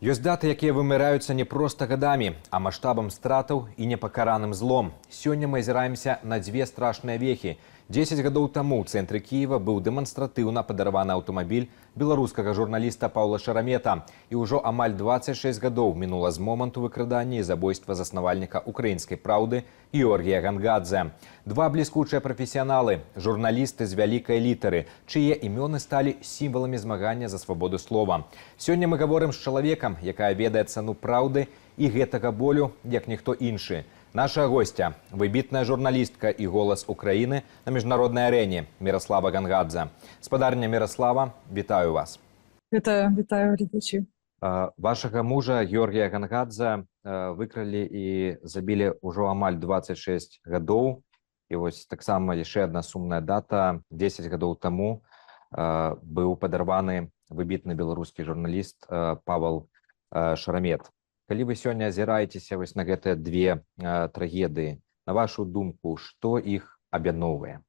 Ёсць даты, якія вымяраюцца не проста гадамі, а маштабам стратаў і непакараным злом. Сёння мы азіраемся на дзве страшныя вехі. 10 гадоў таму ў цэнтры Кіева быў дэманстратыўна падарваны аўтамабіль беларускага журналіста Паўла Шарамета. І ўжо амаль 26 гадоў мінула з моманту выкрадання і забойства заснавальніка «Украінскай праўды» Георгія Гангадзе. Два бліскучыя прафесіяналы, журналісты з вялікай літары, чые імёны сталі сімваламі змагання за свабоду слова. Сёння мы гаворым з чалавекам, якая ведае цану праўды і гэтага болю, як ніхто іншы. Наша гостя, выбітная журналістка і голас Украіны на міжнароднай арэне Міраслава Гангадзе. Спадарня Міраслава, вітаю вас. Вітаю, глядачі. Вашага мужа Георгія Гангадзе выкралі і забілі ўжо амаль 26 гадоў. І вось таксама яшчэ адна сумная дата. 10 гадоў таму быў падарваны выбітны беларускі журналіст Павел Шарамет. Калі вы сёння азіраецеся вось на гэтыя две трагедыі, на вашу думку, што іх аб'ядноўвае?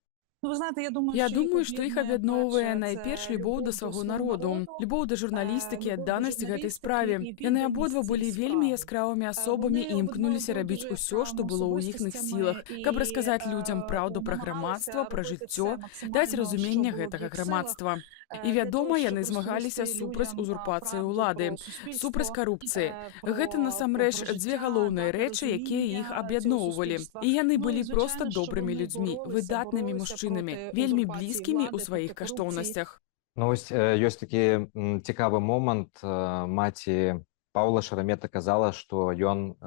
Я думаю, што іх аб'ядноўвае найперш любоў да свайго народу, любоў да журналістыкі, адданасць гэтай справе. Яны абодва былі вельмі яскравымі асобамі і імкнуліся рабіць усё, што было ў іхных сілах, каб расказаць людзям праўду пра грамадства, пра жыццё, даць разуменне гэтага грамадства. І, вядома, яны змагаліся супраць узурпацыі ўлады, супраць карупцыі. Гэта, насамрэч, дзве галоўныя рэчы, якія іх аб'ядноўвалі. І яны былі проста добрымі людзьмі, выдатнымі мужчынамі, вельмі блізкімі ў сваіх каштоўнасцях. Ну, вось ёсць такі цікавы момант. Маці Паўла Шарамета казала, што ён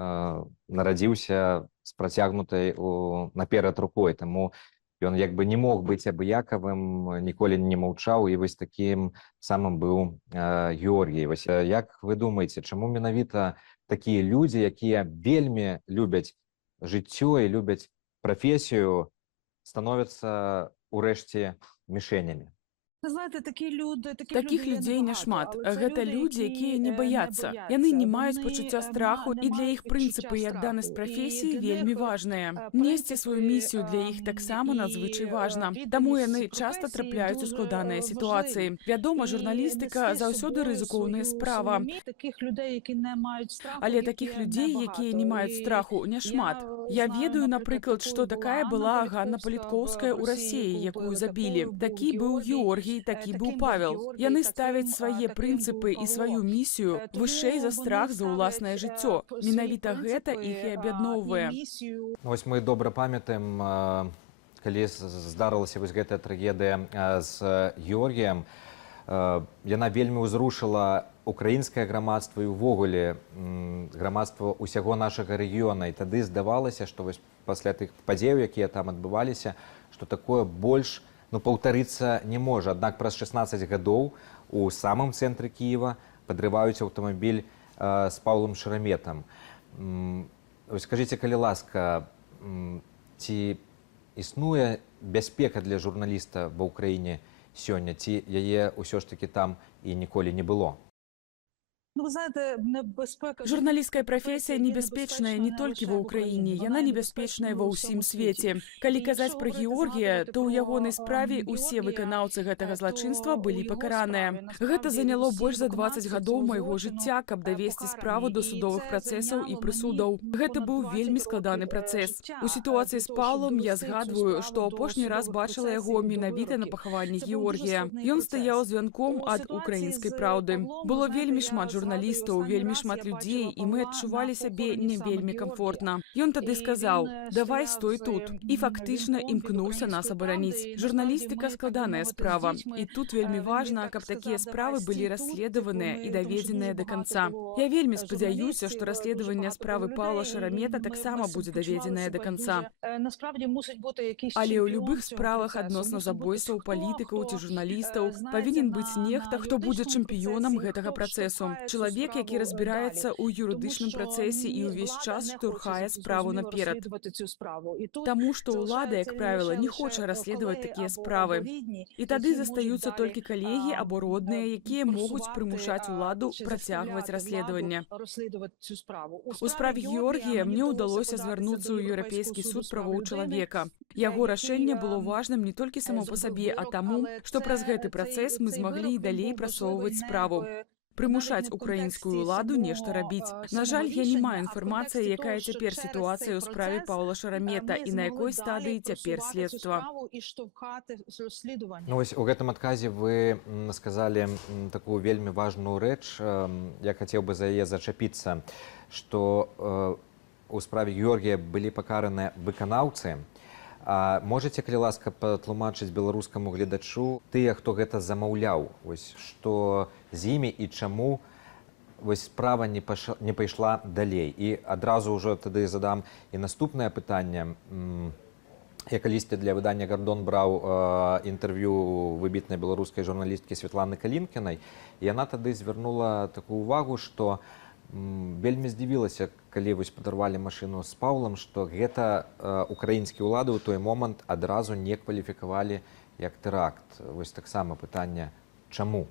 нарадзіўся з працягнутай наперад рукой, таму ён як бы не мог быць абыякавым, ніколі не маўчаў, і вось такім самым быў Георгій. Вось як вы думаеце, чаму менавіта такія людзі, якія вельмі любяць жыццё і любяць прафесію, становяцца ўрэшце мішэнямі? Такіх людзей няшмат. Гэта людзі, якія не баяцца. Яны не маюць пачуцця страху, і для іх прынцыпы і адданасць прафесіі вельмі важныя. Несці сваю місію для іх таксама надзвычай важна. Таму яны часта трапляюць у складаныя сітуацыі. Вядома, журналістыка заўсёды рызыкоўная справа. Але такіх людзей, якія не маюць страху, няшмат. Я ведаю, напрыклад, што такая была Ганна Паліткоўская ў Расіі, якую забілі. Такі быў Георгій, такі быў Павел. Яны ставяць свае прынцыпы і сваю місію вышэй за страх за ўласнае жыццё. Менавіта гэта іх і аб'ядноўвае. Вось мы добра памятаем, калі здарылася вось гэтая трагедыя з Георгіем, яна вельмі ўзрушыла украінскае грамадства і ўвогуле грамадства ўсяго нашага рэгіёна. І тады здавалася, што вось пасля тых падзеяў, якія там адбываліся, што такое больш паўтарыцца не можа. Аднак праз 16 гадоў у самым цэнтры Кіева падрываюць аўтамабіль з Паўлам Шараметам. Скажыце, калі ласка, ці існуе бяспека для журналіста ва ўкраіне сёння, ці яе ўсё ж такі там і ніколі не было? Журналісцкая прафесія небяспечная не толькі ва ўкраіне, яна небяспечная ва ўсім свеце. Калі казаць пра Георгія, то ў ягонай справе ўсе выканаўцы гэтага злачынства былі пакараныя. Гэта заняло больш за 20 гадоў майго жыцця, каб давесці справу да судовых працэсаў і прысудаў. Гэта быў вельмі складаны працэс. У сітуацыі з Паўлом я згадваю, што апошні раз бачыла яго менавіта на пахаванні Георгія. Ён стаяў з вянком ад «Украінскай праўды». Было вельмі шмат журналістаў, вельмі шмат людзей, і мы адчувалі сябе не вельмі камфортна. Ён тады сказаў: «Давай стой тут». І фактычна імкнуўся нас абараніць. Журналістыка складаная справа. І тут вельмі важна, каб такія справы былі расследаваныя і даведзеныя да канца. Я вельмі спадзяюся, што расследаванне справы Паўла Шарамета таксама будзе даведзенае да канца. Але ў любых справах адносна забойстваў палітыкаў ці журналістаў павінен быць нехта, хто будзе чэмпіёнам гэтага працэсу. Чалавек, які разбіраецца ў юрыдычным працэсе і ўвесь час штурхае справу наперад. Таму што ўлада, як правіла, не хоча расследаваць такія справы. І тады застаюцца толькі калегі або родныя, якія могуць прымушаць уладу працягваць расследаванне. У справе Георгія мне ўдалося звярнуцца ў Еўрапейскі суд правоў чалавека. Яго рашэнне было важным не толькі само па сабе, а таму, што праз гэты працэс мы змаглі і далей прасоўваць справу. прымушаць украінскую ўладу нешта рабіць. На жаль, я не маю інфармацыі, якая цяпер сітуацыя ў справе Паўла Шарамета і на якой стадыі цяпер следства. Ну, вось у гэтым адказе вы сказалі такую вельмі важную рэч. Я хацеў бы за яе зачапіцца, што у справе Георгія былі пакараныя выканаўцы. Можаце, калі ласка, патлумачыць беларускаму гледачу тыя, хто гэта замаўляў, што з імі і чаму справа не пайшла далей. І адразу ўжо тады задам і наступнае пытанне. Я калісьці для выдання «Гордон» браў інтэрв'ю выбітнай беларускай журналісткі Святланы Калінкінай. І яна тады звярнула такую увагу, што вельмі здзівілася, калі падарвалі машыну з Паўлам, што гэта украінскія ўлады ў той момант адразу не кваліфікавалі як тэракт. Вось таксама пытанне, чаму?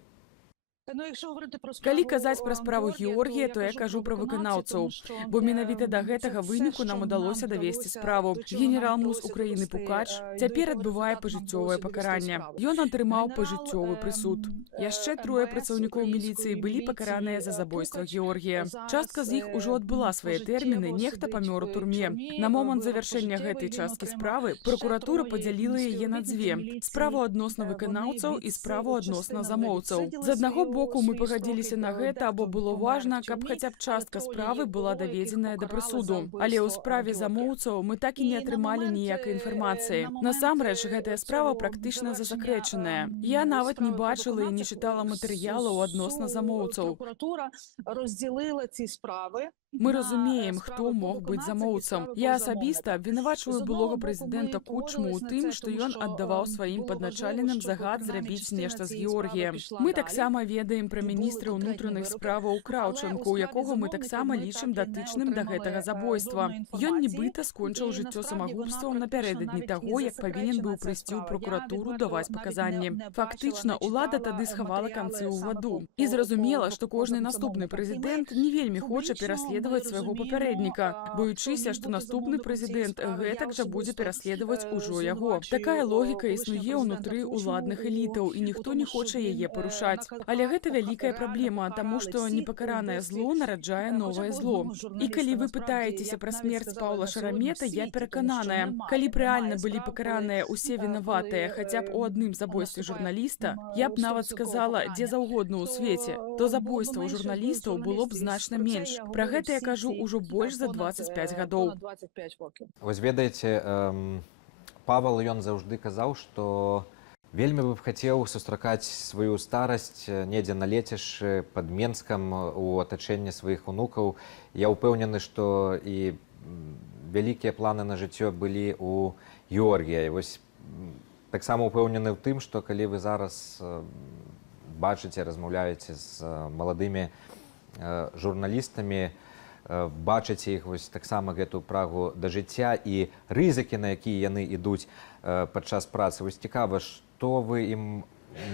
Калі казаць пра справу Георгія, то я кажу пра выканаўцаў, бо менавіта да гэтага выніку нам удалося давесці справу. Генерал-мус Украіны Пукач цяпер адбывае пажыццёвае пакаранне. Ён атрымаў пажыццёвы прысуд. Яшчэ трое працаўнікоў міліцыі былі пакараныя за забойства Георгія. Частка з іх ужо адбыла свае тэрміны, нехта памёр у турме. На момант завяршэння гэтай часткі справы пракуратура падзяліла яе на дзве: справу адносна выканаўцаў і справу адносна замоўцаў. З аднаго боку мы пагадзіліся на гэта, або было важна, каб хаця б частка справы была даведзеная да прысуду. Але ў справе замоўцаў мы так і не атрымалі ніякай інфармацыі. Насамрэч, гэтая справа практычна засакрэчаная. Я нават не бачыла і не чытала матэрыялаў адносна замоўцаў. Мы разумеем, хто мог быць замоўцам. Я асабіста абвінавачваю былога прэзідэнта Кучму ў тым, што ён аддаваў сваім падначаленым загад зрабіць нешта з Георгіем. Мы таксама ведаем пра міністра ўнутраных справаў Краўчанку, якога мы таксама лічым датычным да гэтага забойства. Ён нібыта скончыў жыццё самагубствам напярэдадні таго, як павінен быў прыйсці ў пракуратуру даваць паказанні. Фактычна, улада тады схавала канцы ў ваду. І зразумела, што кожны наступны прэзідэнт не вельмі хоча пераследаваць свайго папярэдніка, боючыся, што наступны прэзідэнт гэтак жа будзе пераследаваць ужо яго. Такая логіка існуе ўнутры ўладных элітаў, і ніхто не хоча яе парушаць. Але гэта вялікая праблема, таму што непакаранае зло нараджае новае зло. І калі вы пытаецеся пра смерць Паўла Шарамета, я перакананая, калі б рэальна былі пакараныя ўсе вінаватыя хаця б у адным забойстве журналіста, я б нават сказала, дзе заўгодна ў свеце, то забойстваў журналістаў было б значна менш. Пра гэта я кажу ўжо больш за 25 гадоў. Вось ведаеце, Павел, ён заўжды казаў, што вельмі бы хацеў сустракаць сваю старасць недзе на лецішчы пад Менскам у атачэнні сваіх унукаў. Я ўпэўнены, што і вялікія планы на жыццё былі у Георгія. Вось таксама ўпэўнены ў тым, што калі вы зараз бачыце, размаўляеце з маладымі журналістамі, бачыце іх таксама гэтую прагу да жыцця і рызыкі, на якія яны ідуць падчас працы. Вось цікава, што вы ім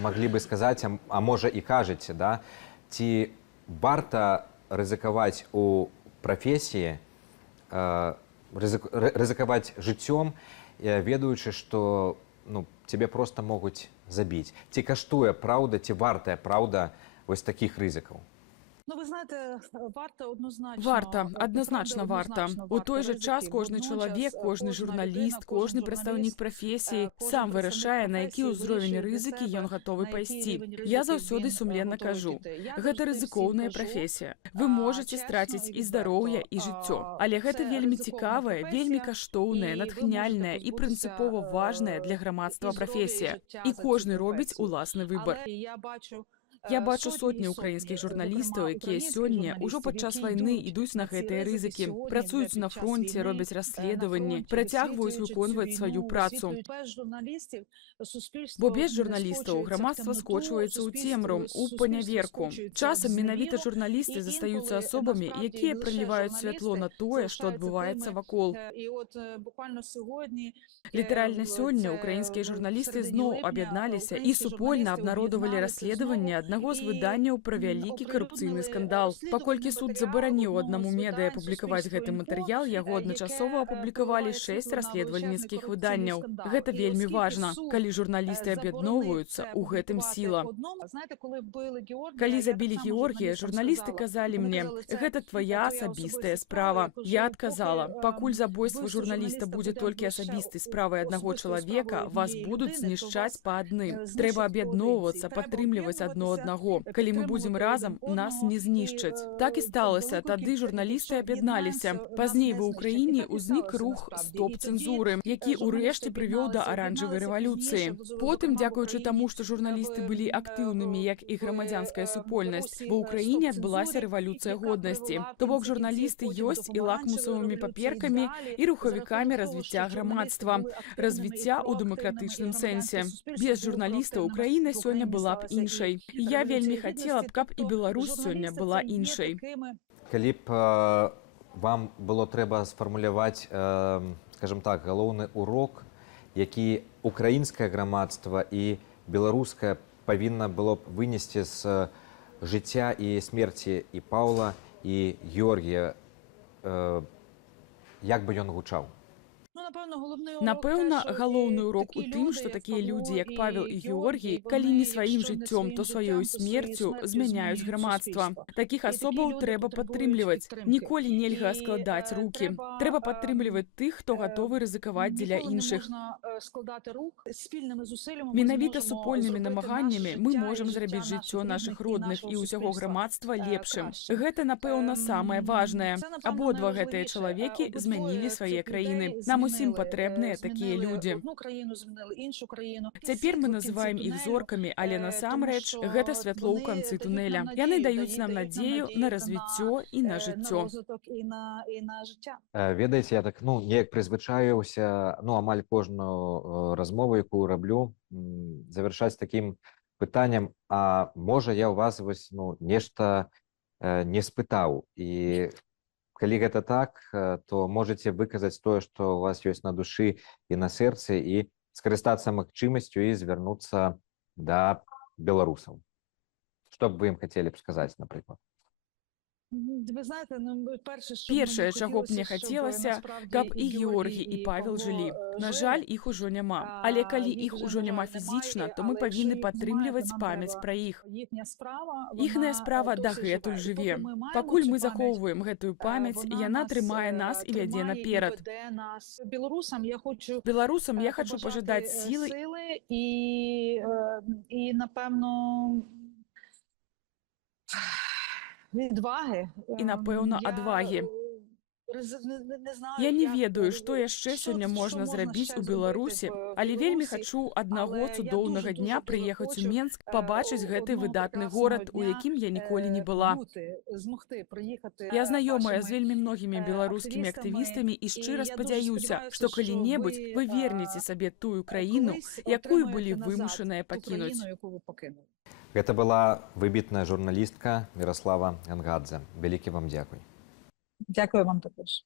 маглі бы сказаць, а можа і кажаце, да? Ці варта рызыкаваць у прафесіі, рызыкаваць жыццём, ведаючы, што цябе проста могуць забіць? Ці каштуе праўда, ці вартая праўда вось такіх рызыкаў? Варта, адназначна варта. У той жа час кожны чалавек, кожны журналіст, кожны прадстаўнік прафесіі сам вырашае, на які ўзровень рызыкі ён гатовы пайсці. Я заўсёды сумленна кажу, гэта рызыкоўная прафесія. Вы можаце страціць і здароўе, і жыццё. Але гэта вельмі цікавая, вельмі каштоўная, натхняльная і прынцыпова важная для грамадства прафесія. І кожны робіць уласны выбар. Я бачу сотні украінскіх журналістаў, якія сёння, ужо падчас вайны, ідуць на гэтыя рызыкі, працуюць на фронце, робяць расследаванні, працягваюць выконваць сваю працу. Бо без журналістаў грамадства скочваецца ў цемру, у паняверку. Часам менавіта журналісты застаюцца асобамі, якія праліваюць святло на тое, што адбываецца вакол. Літаральна сёння украінскія журналісты зноў аб'ядналіся і супольна абнародавалі расследаванне аднаго з выданняў пра вялікі карупцыйны скандал. Паколькі суд забараніў аднаму медыя апублікаваць гэты матэрыял, яго адначасова апублікавалі 6 расследавальніцкіх выданняў. Гэта вельмі важна. Калі журналісты аб'ядноўваюцца, у гэтым сіла. Калі забілі Георгія, журналісты казалі мне: гэта твая асабістая справа. Я адказала: пакуль забойства журналіста будзе толькі асабістай справай аднаго чалавека, вас будуць знішчаць па адным. Трэба аб'ядноўвацца, падтрымліваць адно аднаго. Калі мы будзем разам, нас не знішчаць. Так і сталася. Тады журналісты аб'ядналіся. Пазней ва ўкраіне ўзнік рух «Стоп цэнзуры», які ўрэшце прывёў да аранжавай рэвалюцыі. Потым, дзякуючы таму, што журналісты былі актыўнымі, як і грамадзянская супольнасць, ва ўкраіне адбылася рэвалюцыя годнасці. То бок журналісты ёсць і лакмусавымі паперкамі, і рухавікамі развіцця грамадства, развіцця ў дэмакратычным сэнсе. Без журналістаў Украіна сёння была б іншай. І я вельмі хацела б, каб і Беларусь сёння была іншай. Калі б вам было трэба сфармуляваць, скажем так, галоўны урок, які украінскае грамадства і беларускае павінна было б вынесці з жыцця і смерці і Паўла, і Георгія, як бы ён гучаў? Напэўна, галоўны урок у тым, што такія людзі, як Павел і Георгій, калі не сваім жыццём, то сваёй смерцю змяняюць грамадства. Такіх асобаў трэба падтрымліваць. Ніколі нельга складаць рукі. Трэба падтрымліваць тых, хто гатовы рызыкаваць дзеля іншых. Менавіта супольнымі намаганнямі мы можам зрабіць жыццё нашых родных і ўсяго грамадства лепшым. Гэта, напэўна, самае важнае. Абодва гэтыя чалавекі змянілі свае краіны. Нам усім патрэбныя такія людзі. Цяпер мы называем іх зоркамі, але насамрэч гэта святло ў канцы тунэля. Яны даюць нам надзею на развіццё і на жыццё. Ведаеце, я так неяк прызвычаіўся, амаль кожную размову, якую раблю, завяршаць такім пытаннем: а можа я ў вас нешта не спытаў? І калі гэта так, то можаце выказаць тое, што у вас ёсць на душы і на сэрцы, і скарыстацца магчымасцю і звярнуцца да беларусаў. Што б вы ім хацелі б сказаць, напрыклад? Першае, чаго б мне хацелася, каб і Георгій, і Павел жылі. На жаль, іх ужо няма. Але калі іх ужо няма фізічна, то мы павінны падтрымліваць памяць пра іх. Іхная справа дагэтуль жыве. Пакуль мы захоўваем гэтую памяць, яна трымае нас і вядзе наперад. Беларусам я хачу пажадаць сілы і, напэўна, і, напэўна, адвагі. Я не ведаю, што яшчэ сёння можна зрабіць у Беларусі, але вельмі хачу аднаго цудоўнага дня прыехаць у Менск, пабачыць гэты выдатны горад, у якім я ніколі не была. Я знаёмая з вельмі многімі беларускімі актывістамі і шчыра спадзяюся, што калі-небудзь вы вернеце сабе тую краіну, якую былі вымушаныя пакінуць. Гэта была выбітная журналістка Міраслава Янгадзе. Вялікі вам дзякуй. Дякую вам також.